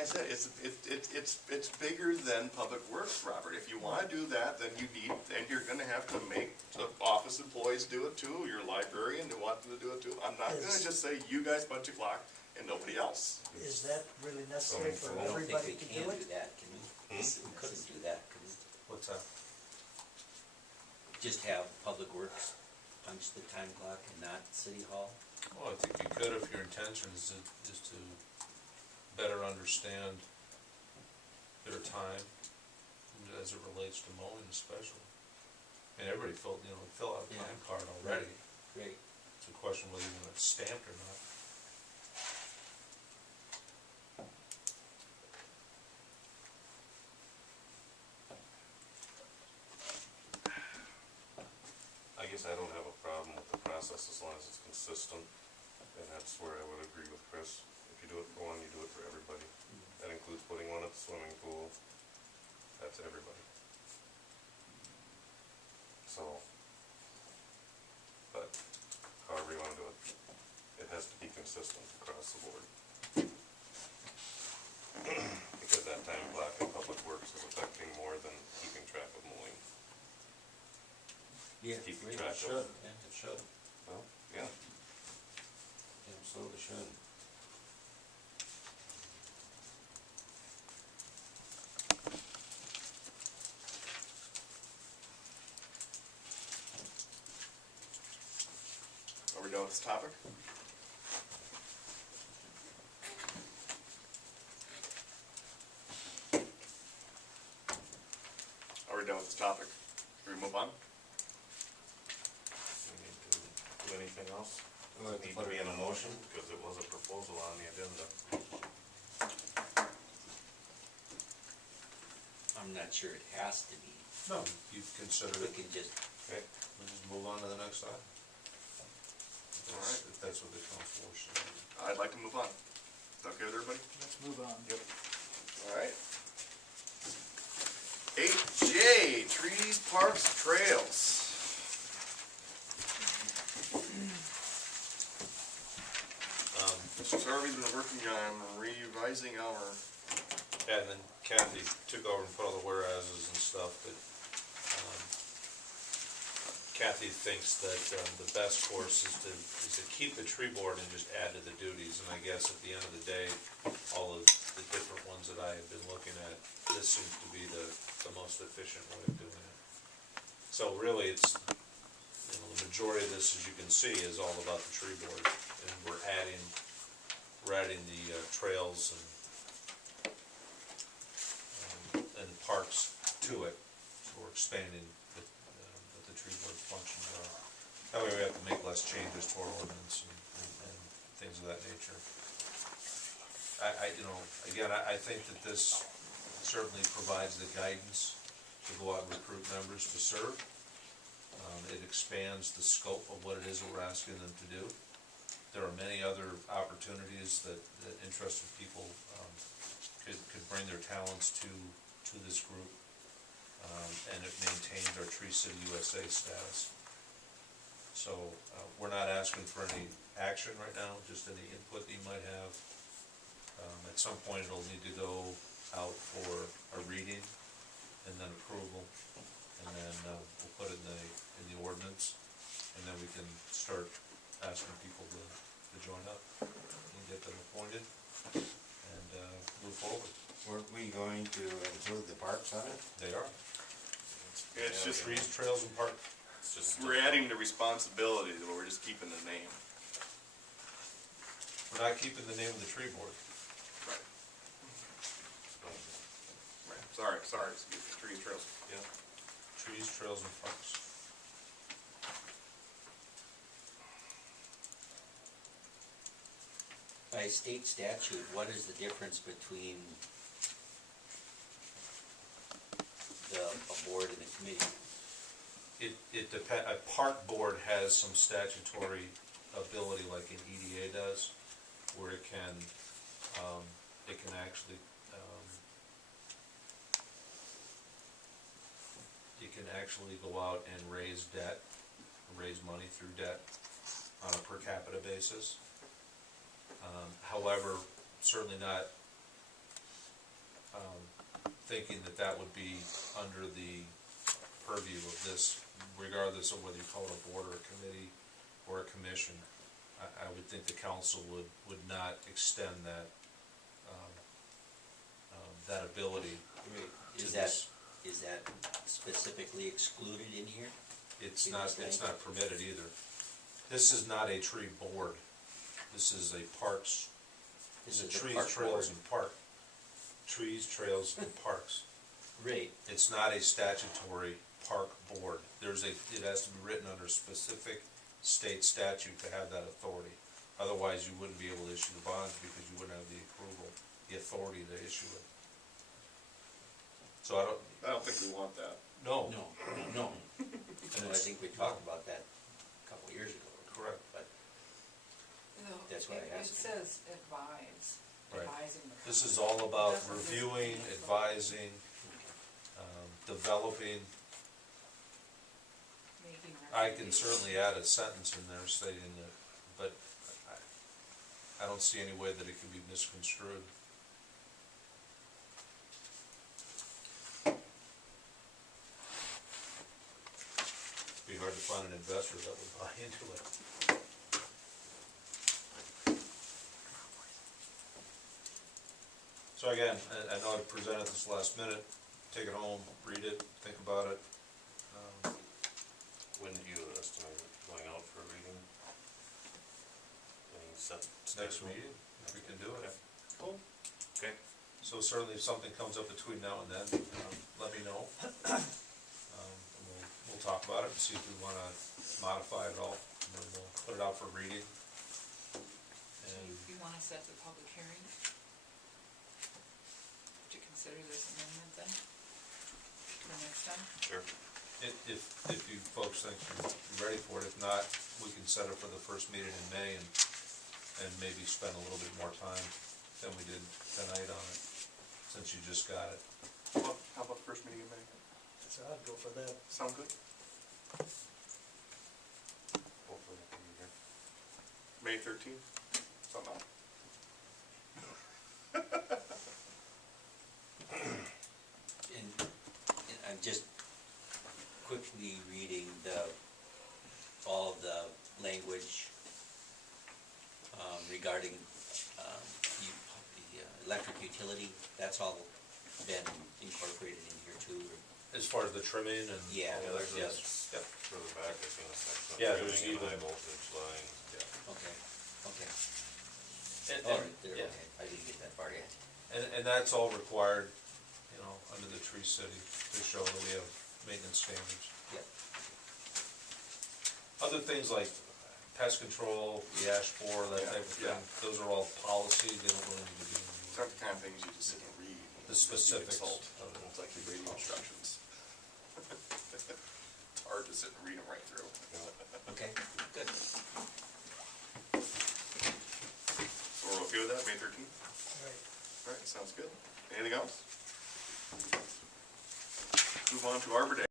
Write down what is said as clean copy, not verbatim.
I said, it's bigger than public works, Robert. If you wanna do that, then you're gonna have to make the office employees do it too, your librarian, they want them to do it too. I'm not gonna just say, you guys punch a clock and nobody else. Is that really necessary for I don't think everybody we to can do do it? that, can we? We couldn't do that, could we? What's that? Just have Public Works punch the time clock and not City Hall? Well, I think you could if your intention is to better understand their time as it relates to mowing especially. I mean, everybody fill out a time card already. Great. It's a question whether you want it stamped or not. I guess I don't have a problem with the process as long as it's consistent, and that's where I would agree with Chris. If you do it for one, you do it for everybody. That includes putting one at the swimming pool. That's everybody. So, but however you want to do it, it has to be consistent across the board. Because that time clock in public works is affecting more than keeping track of mowing. Yeah, Keeping it track should, of. yeah, it should, Well, yeah. it absolutely should. Are we done with this topic? Are we done with this topic? Can we move on? We need to do anything else? We'll have to Need put to be it in a motion, because it was a proposal on the agenda. I'm not sure it has to be, No, you've considered we it. can just, Okay, We'll just move on to the next item. All right. If that's what the council wishes to do. I'd like to move on. Is that okay with everybody? Let's move on. Yep. All right. 8J, trees, parks, trails. Mr. Harvey's been working on revising our, Yeah, and then Kathy took over and put all the whereases and stuff, but, Kathy thinks that, the best course is to keep the tree board and just add to the duties, and I guess at the end of the day, all of the different ones that I have been looking at, this seems to be the most efficient way of doing it. So really, it's, the majority of this, as you can see, is all about the tree board, and we're adding the trails and parks to it, so we're expanding what the tree board functions are. That way we have to make less changes to our ordinance and things of that nature. I think that this certainly provides the guidance to go out and recruit members to serve. It expands the scope of what it is that we're asking them to do. There are many other opportunities that interested people could bring their talents to this group, and it maintains our Tree City USA status. So we're not asking for any action right now, just any input that you might have. At some point it'll need to go out for a reading and then approval, and then we'll put it in the ordinance, and then we can start asking people to join up and get them appointed and move forward. Weren't we going to include the parks on it? They are. it's just, Trees, trails, and parks. it's just. we're adding the responsibility, but we're just keeping the name. We're not keeping the name of the tree board. Right. Right, sorry, excuse me, trees, trails. Yeah. Trees, trails, and parks. by state statute, what is the difference between a board and a committee? It depends. A park board has some statutory ability like an EDA does, where it can actually go out and raise money through debt on a per capita basis. However, certainly not thinking that that would be under the purview of this, regardless of whether you call it a board or a committee or a commission. I would think the council would not extend that, that ability to Is that, this. is that specifically excluded in here? It's in not, this it's language? not permitted either. This is not a tree board. This is a parks, This the is the trees, park trails, board. and park. Trees, trails, and parks. Right, It's not a statutory park board. It has to be written under specific state statute to have that authority. Otherwise, you wouldn't be able to issue the bonds because you wouldn't have the approval, the authority to issue it. So I don't think we want that. no, no. I think we talked about that a couple of years ago. correct. But No, That's why I it asked. says advise, Right. advising the. This is all about Doesn't just reviewing, mean- advising, developing. Making I can recommendations. certainly add a sentence in there stating that, but I don't see any way that it can be misconstrued. It'd be hard to find an investor that would buy into it. So again, I know I presented this last minute, take it home, read it, think about it. When do you estimate it going out for a reading? Any set Next schedule? meeting, if we can do it. Cool. Okay. So certainly if something comes up between now and then, let me know. And we'll talk about it and see if we wanna modify it all, and then we'll put it out for reading. So And you wanna set the public hearing to consider this amendment then, for next time? Sure. if you folks think you're ready for it, if not, we can set it for the first meeting in May and maybe spend a little bit more time than we did tonight on it, since you just got it. How about first meeting in May? So I'd go for that. Sound good? Hopefully I can be here. May 13th, somehow. and I'm just quickly reading all of the language regarding the electric utility, that's all been incorporated in here too, or? As far as the trimming and. Yeah, all that yes. stuff. Yep. Further back, I seen a section. Yeah, there's trimming and even- high voltage lines. Yeah. Okay, okay. And- All and- right, there, yeah. okay, I didn't get that far yet. And that's all required, you know, under the Tree City to show that we have maintenance standards. Yep. Other things like pest control, the ash borer, that Yeah, type of yeah. thing, those are all policies, they don't really need to be in These the, aren't the kind of things you just sit and read. the specifics. Consult. of it. It's like you're reading instructions. It's hard to sit and read them right through. Okay, good. So we're okay with that, May 13th? Right. All right, sounds good. Anything else? Move on to Arbor Day.